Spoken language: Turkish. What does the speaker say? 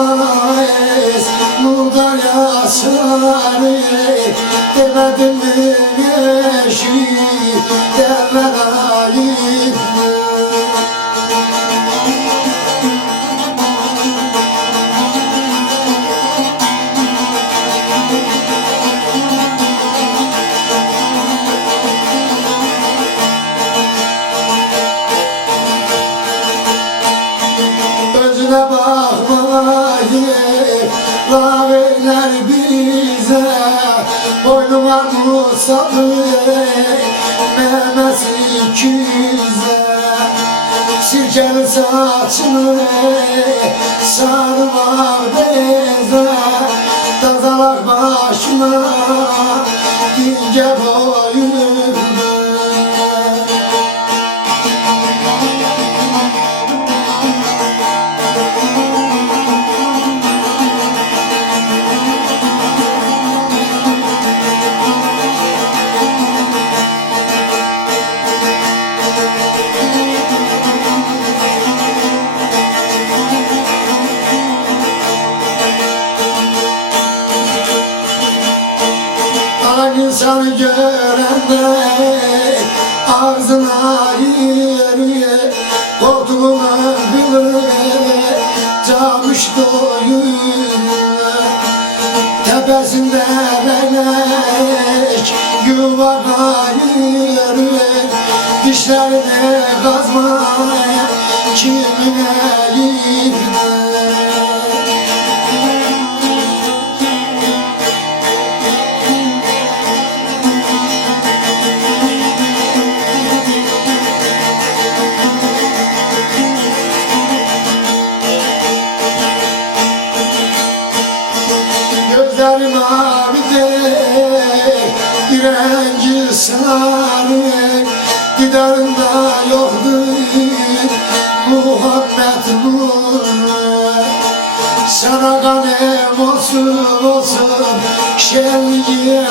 bakmayız Nurdan yaşarı Demedim mi eşi Demedayım Gözüne bakmayı Laveyler bize Boynuma musadı Memesi ikize Sirkeli saçını Sarma beze Tazalak başıma Dince boyumda İnsanı görende ağzına yeri koltuğuna gülü camış doyur tepesinde melek yuvana yeri dişlerine kazma kimine yirdi. Gözlerim abide direnci sarı Didarında yoktur muhabbet nuru Sana kanem olsun olsun şenliğim